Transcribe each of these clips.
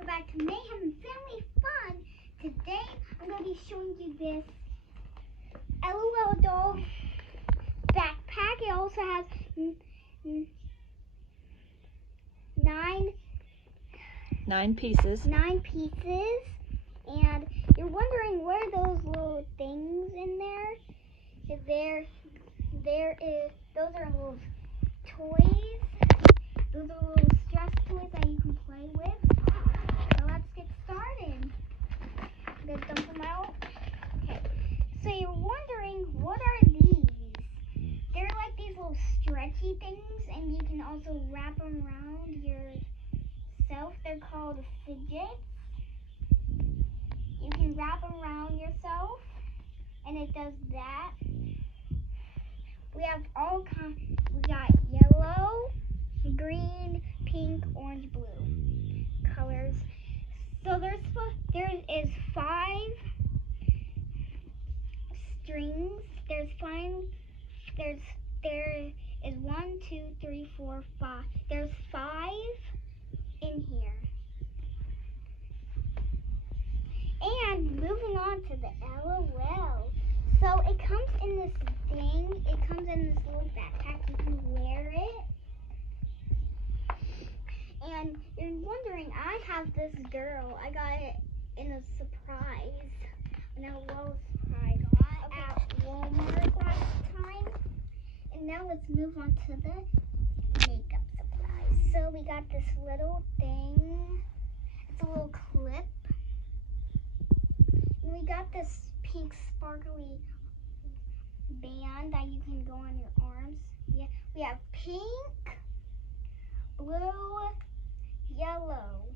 welcome back to Mayhem and Family Fun. Today I'm going to be showing you this LOL doll backpack. It also has nine pieces. And you're wondering what are those little things in there? Those are little toys. Those are little stress toys that you can play with. So let's get started. I'm going to dump them out. Okay. So you're wondering, what are these? They're like these little stretchy things, and you can also wrap them around yourself. They're called Fidgets. You can wrap them around yourself, and it does that. We have all kinds. We got yellow, green, pink, orange, blue colors. So there is 5 strings. There is 1, 2, 3, 4, 5. There's 5 in here. And moving on to the LOL. So it comes in this thing. It comes in this little backpack. You can wear it. And you're wondering, I have this girl. I got it in a surprise. An LOL surprise at Walmart last time. And now let's move on to the makeup supplies. So we got this little thing. It's a little clip. And we got this pink sparkly band that you can go on your arms. Yeah, we have pink, blue, yellow,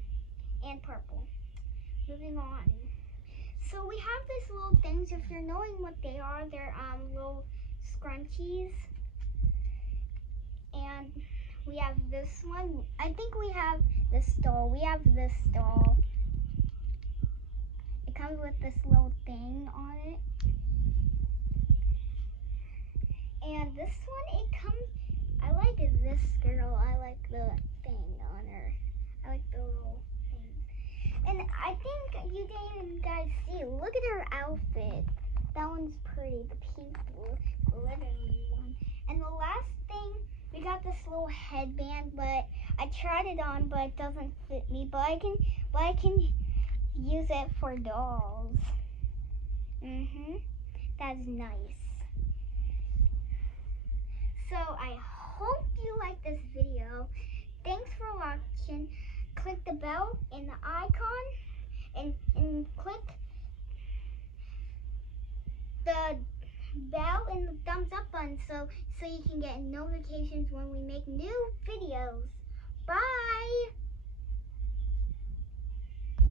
and purple. Moving on. So we have these little things. If you're knowing what they are, they're little scrunchies. And we have this one. I think we have this doll. We have this doll. It comes with this little thing on it. And this one, it comes, I like this girl. I like the thing on her. I like the little thing. And I think you didn't guys see. Look at her outfit. That one's pretty. The pink glittery one. And the last thing, we got this little headband, but I tried it on, but it doesn't fit me. But I can use it for dolls. That's nice. So I hope you like this video. Thanks for watching. Click the bell and the icon and click the bell and the thumbs up button so you can get notifications when we make new videos.